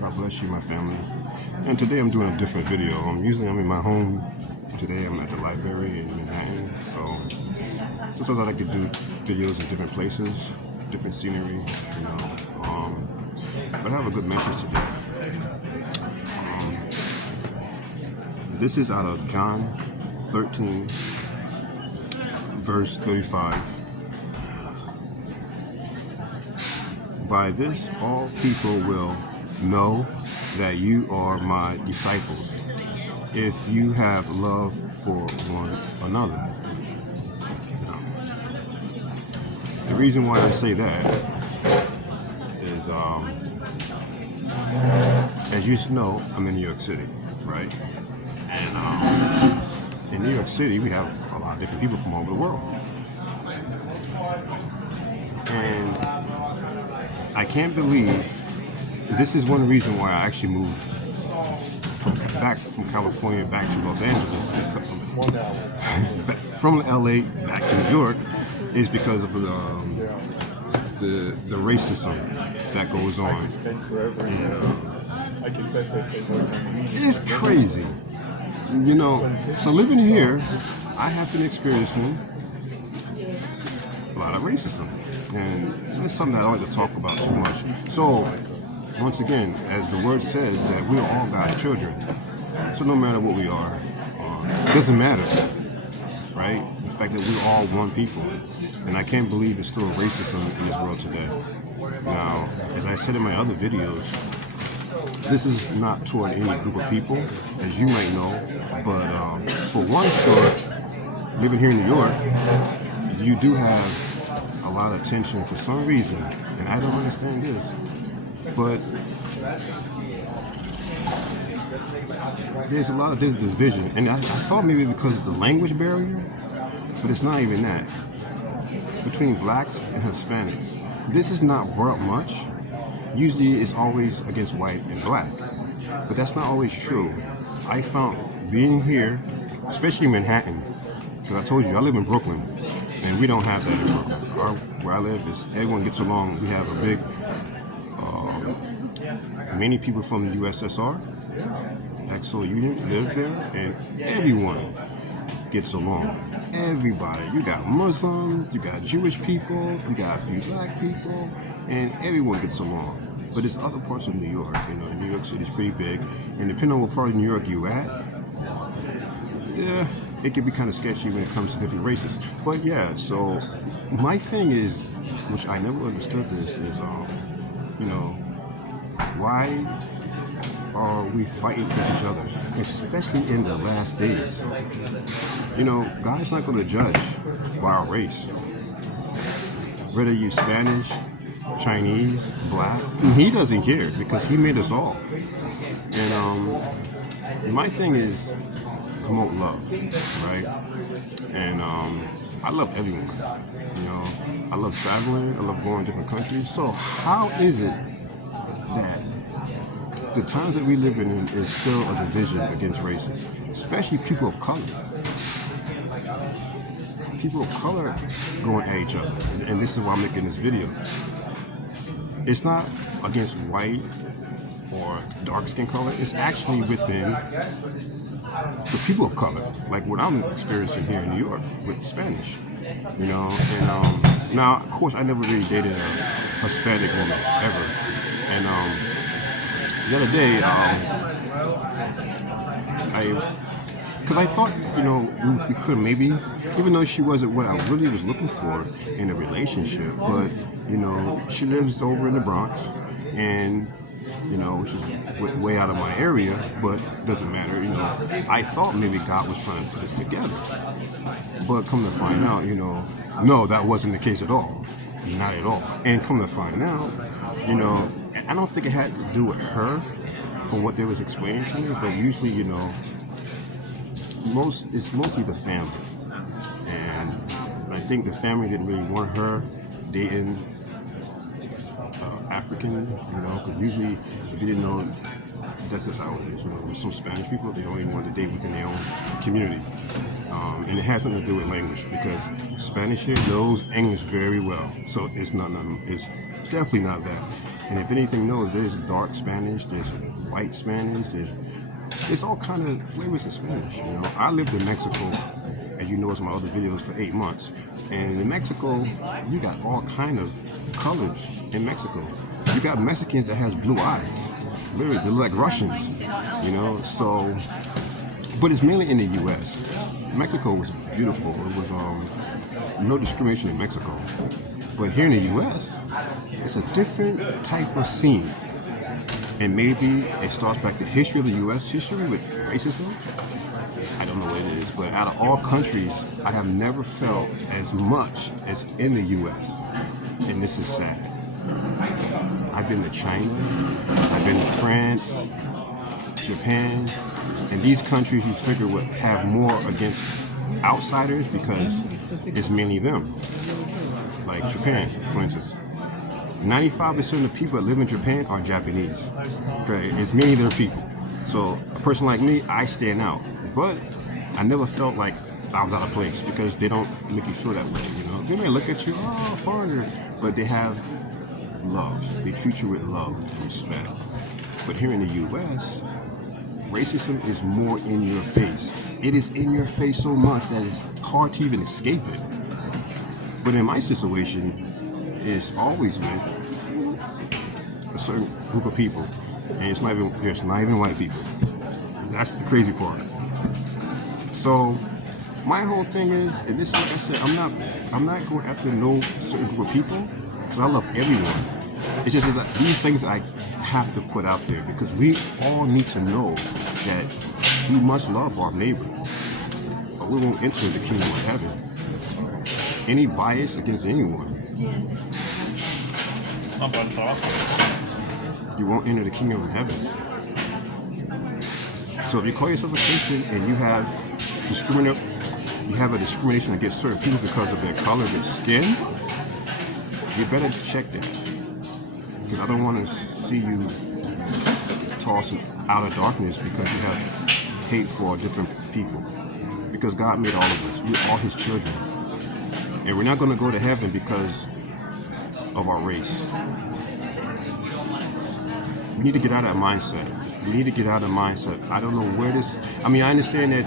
God bless you, my family. And today I'm doing a different video. Usually I'm in my home. Today I'm at the library in Manhattan. So sometimes I like to do videos in different places, different scenery, you know. But I have a good message today. This is out of John 13, verse 35. By this all people will know that you are my disciples, if you have love for one another. Now, the reason why I say that is, as you know, I'm in New York City, right? And in New York City, we have a lot of different people from all over the world. And I can't believe this is one reason why I actually moved back from California back to Los Angeles, from LA back to New York, is because of the racism that goes on. It's crazy, you know. So living here, I have been experiencing a lot of racism, and it's something that I don't like to talk about too much. So once again, as the word says, that we are all God's children. So no matter what we are, it doesn't matter, right? The fact that we're all one people. And I can't believe there's still racism in this world today. Now, as I said in my other videos, this is not toward any group of people, as you might know. But for one short, living here in New York, you do have a lot of tension for some reason. And I don't understand this. But there's a lot of division, and I thought maybe because of the language barrier, but it's not even that. Between blacks and Hispanics, this is not brought much. Usually it's always against white and black, but that's not always true. I found being here, especially in Manhattan, because I told you I live in Brooklyn, and we don't have that in Brooklyn. Where I live is everyone gets along. We have a big many people from the USSR, ex-Soviet Union, live there, and everyone gets along. Everybody. You got Muslims, you got Jewish people, you got a few black people, and everyone gets along. But there's other parts of New York. You know, New York City's pretty big, and depending on what part of New York you're at, yeah, it can be kind of sketchy when it comes to different races. But yeah, so my thing is, which I never understood this, is, you know, why are we fighting against each other, especially in the last days? You know, God's not going to judge by our race. Whether you're Spanish, Chinese, black, He doesn't care because He made us all. And my thing is promote love, right? And I love everyone. You know, I love traveling. I love going to different countries. So how is it that the times that we live in is still a division against races, especially people of color? People of color going at each other, and this is why I'm making this video. It's not against white or dark skin color. It's actually within the people of color, like what I'm experiencing here in New York with Spanish. You know, and now of course I never really dated a Hispanic woman ever. And the other day, because I thought, you know, we could maybe, even though she wasn't what I really was looking for in a relationship, but, you know, she lives over in the Bronx, and, you know, which is way out of my area, but doesn't matter, you know. I thought maybe God was trying to put us together. But come to find out, you know, no, that wasn't the case at all. Not at all. And come to find out, you know, I don't think it had to do with her from what they was explaining to me, but usually, you know, it's mostly the family. And I think the family didn't really want her dating African, you know, because usually, if you didn't know, that's just how it is. You know, with some Spanish people, they don't even want to date within their own community. And it has something to do with language, because Spanish here knows English very well. So it's definitely not that. And if anything knows, there's dark Spanish, there's white Spanish, there's all kind of flavors of Spanish. You know, I lived in Mexico, as you know, in my other videos, for 8 months. And in Mexico, you got all kind of colors in Mexico. You got Mexicans that has blue eyes. Literally, they look like Russians. You know, so, but it's mainly in the U.S. Mexico was beautiful. It was no discrimination in Mexico. But here in the U.S., it's a different type of scene. And maybe it starts back to history of the U.S. history with racism. I don't know what it is, but out of all countries, I have never felt as much as in the U.S. And this is sad. I've been to China, I've been to France, Japan, and these countries you figure would have more against outsiders because it's mainly them. Like Japan, for instance. 95% of the people that live in Japan are Japanese. Okay, it's mainly their people. So a person like me, I stand out. But I never felt like I was out of place because they don't make you feel that way. You know, they may look at you, oh, foreigner, but they have love. They treat you with love and respect. But here in the U.S., racism is more in your face. It is in your face so much that it's hard to even escape it. But in my situation, it's always been a certain group of people, and it's not even white people. That's the crazy part. So my whole thing is, and this, like I said, I'm not going after no certain group of people because I love everyone. It's just that these things I have to put out there because we all need to know that we must love our neighbor, or we won't enter the kingdom of heaven. Any bias against anyone, you won't enter the kingdom of heaven. So if you call yourself a Christian and you have a discrimination against certain people because of their color, their skin, you better check that. Because I don't want to see you tossed out of darkness because you have hate for different people. Because God made all of us. We're all His children. And we're not going to go to heaven because of our race. We need to get out of that mindset. We need to get out of the mindset. I don't know where this... I mean, I understand that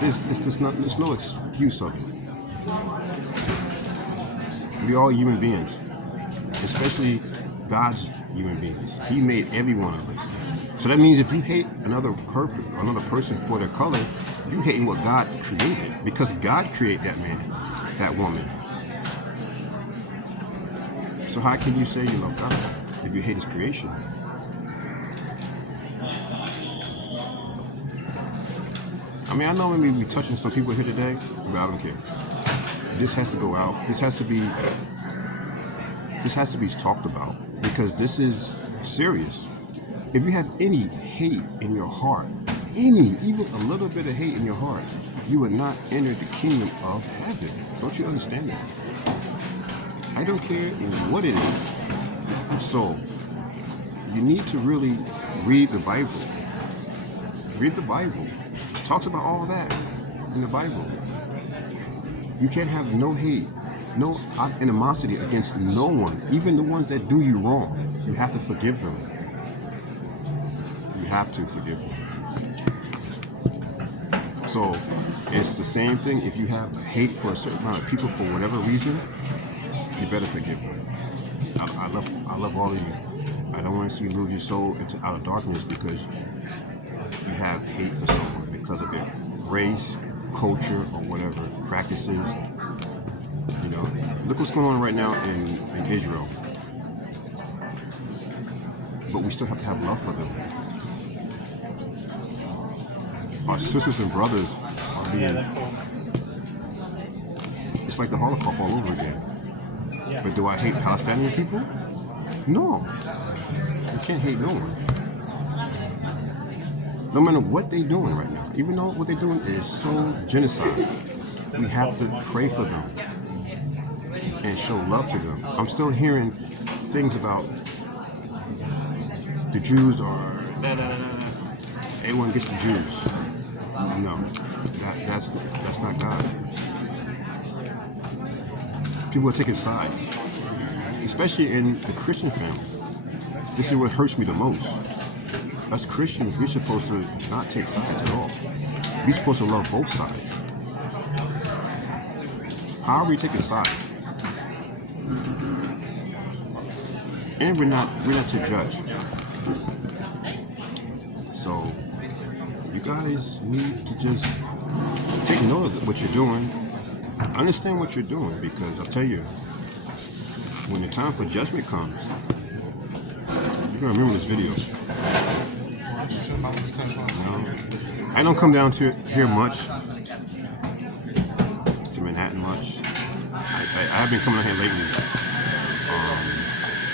there's no excuse of it. We all human beings, especially God's human beings. He made every one of us. So that means if you hate another person for their color, you hating what God created, because God created that man, that woman. So how can you say you love God if you hate His creation? I mean, I know maybe we're touching some people here today, but I don't care. This has to go out. This has to be talked about because this is serious. If you have any hate in your heart, even a little bit of hate in your heart, you will not enter the kingdom of heaven. Don't you understand that? I don't care what it is. So, you need to really read the Bible. Read the Bible. It talks about all of that in the Bible. You can't have no hate, no animosity against no one, even the ones that do you wrong. You have to forgive them. You have to forgive them. So it's the same thing. If you have hate for a certain amount of people for whatever reason, you better forgive them. I love all of you. I don't want to see you lose your soul into outer darkness because you have hate for someone because of their race, culture, or whatever practices. You know, look what's going on right now in Israel. But we still have to have love for them. Our sisters and brothers are being... It's like the Holocaust all over again. But do I hate Palestinian people? No. You can't hate no one. No matter what they're doing right now, even though what they're doing is so genocide, we have to pray for them and show love to them. I'm still hearing things about the Jews are everyone gets the Jews. No, that's not God. People are taking sides. especially in the Christian family. This is what hurts me the most. As Christians, we're supposed to not take sides at all. We're supposed to love both sides. How are we taking sides? And we're not to judge. So you guys need to just take note of what you're doing. Understand what you're doing, because I'll tell you, when the time for judgment comes, you're gonna remember this video. I don't come down to here much, to Manhattan much. I have been coming out here lately.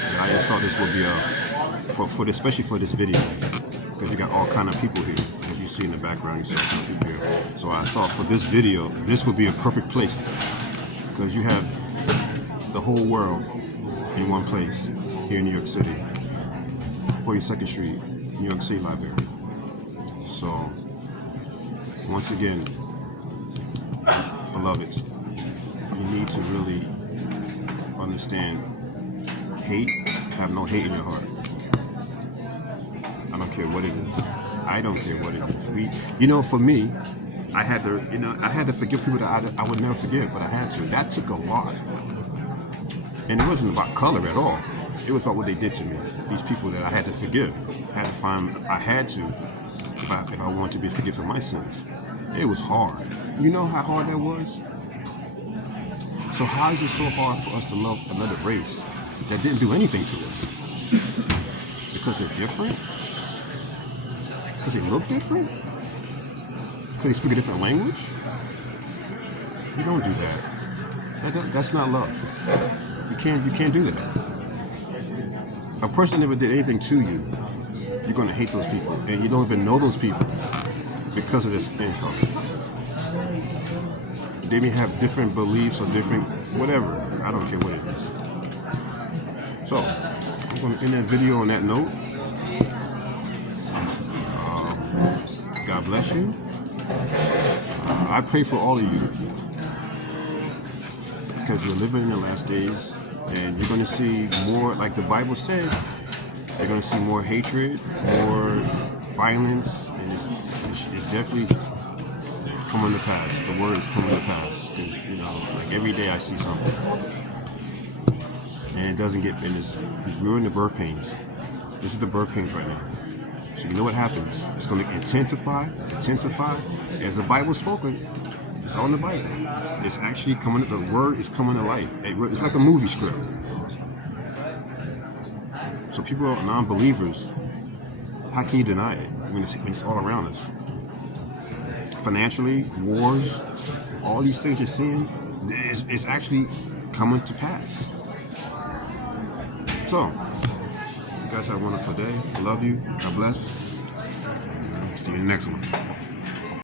And I just thought this would be especially for this video, because you got all kind of people here. As you see in the background, you see all kind of people here. So I thought for this video, this would be a perfect place, because you have the whole world in one place here in New York City, 42nd Street, New York City Library. So once again, beloveds, you need to really understand, have no hate in your heart. I don't care what it is. I don't care what it is. For me, I had to forgive people that I would never forgive, but I had to. That took a lot. And it wasn't about color at all. It was about what they did to me. These people that I had to forgive. I had to, if I wanted to be forgiven for my sins. It was hard. You know how hard that was? So how is it so hard for us to love another race that didn't do anything to us? Because they're different? Because they look different? Because they speak a different language? You don't do that. That's not love. You can't do that. A person never did anything to you, you're going to hate those people. And you don't even know those people because of their skin color. They may have different beliefs or different whatever. I don't care what it is. So, I'm going to end that video on that note. God bless you. I pray for all of you, because we're living in the last days, and you're going to see more, like the Bible said, you're going to see more hatred, more violence, and it's definitely coming to pass. The word is coming to pass. Like every day I see something, and it doesn't get finished. We're in the birth pains. This is the birth pains right now. So you know what happens? It's going to intensify. As the Bible spoken, it's all in the Bible. It's actually coming. The word is coming to life. It's like a movie script. So people are non-believers. How can you deny it when it's all around us? Financially, wars, all these things you're seeing, it's actually coming to pass. So, you guys have a wonderful day. I love you. God bless. See you in the next one.